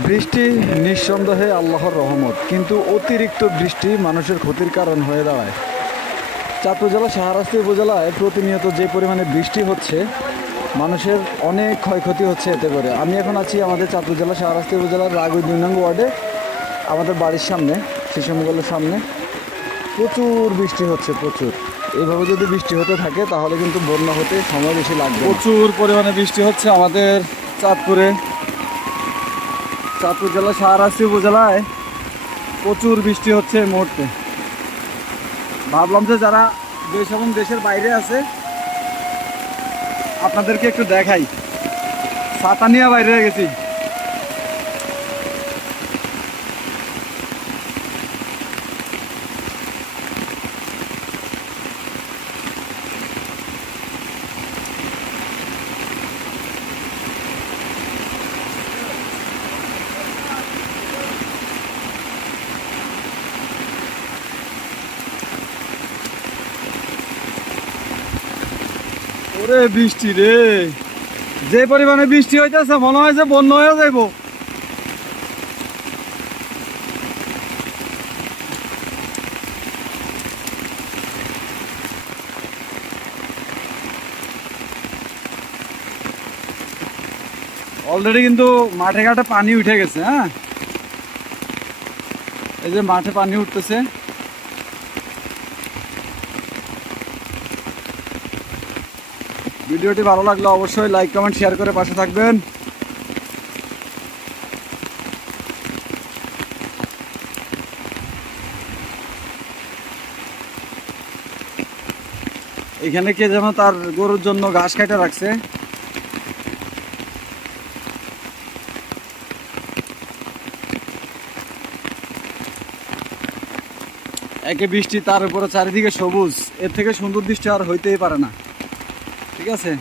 বৃষ্টি নিঃসন্দেহে আল্লাহর রহমত, কিন্তু অতিরিক্ত বৃষ্টি মানুষের ক্ষতির কারণ হয়ে দাঁড়ায়। চাঁদপুর জেলা শাহরাস্তি উপজেলায় প্রতিনিয়ত যে পরিমাণে বৃষ্টি হচ্ছে, মানুষের অনেক ক্ষয়ক্ষতি হচ্ছে এতে করে। আমি এখন আছি আমাদের চাঁদপুর জেলা শাহরাস্তি উপজেলার রাগুই 2 নং ওয়ার্ডে, আমাদের বাড়ির সামনে, শিশুমঙ্গলের সামনে প্রচুর বৃষ্টি হচ্ছে, প্রচুর। এইভাবে যদি বৃষ্টি হতে থাকে তাহলে কিন্তু বন্যা হতে সময় বেশি লাগবে। প্রচুর পরিমাণে বৃষ্টি হচ্ছে আমাদের চাঁদপুরে, চাঁদপুর জেলা শাহরাস্তি উপজেলায় প্রচুর বৃষ্টি হচ্ছে এই মুহূর্তে। ভাবলাম যে যারা দেশ এবং দেশের বাইরে আছে আপনাদেরকে একটু দেখাই। ছাতা নিয়ে বাইরে গেছি। ওরে বৃষ্টি রে, যে পরিমাণে বৃষ্টি হইতেছে মনে হয় যে বন্যা হয়ে যাইব। অলরেডি কিন্তু মাঠে ঘাটে পানি উঠে গেছে। হ্যাঁ, এই যে মাঠে পানি উঠতেছে। ভিডিওটি ভালো লাগলে অবশ্যই লাইক কমেন্ট শেয়ার করে পাশে থাকবেন। এখানে কে যেন তার গরুর জন্য ঘাস কাটা রাখছে। একে বৃষ্টি, তার উপরে চারিদিকে সবুজ, এর থেকে সুন্দর দৃশ্য আর হইতেই পারে না। ঠিক আছে।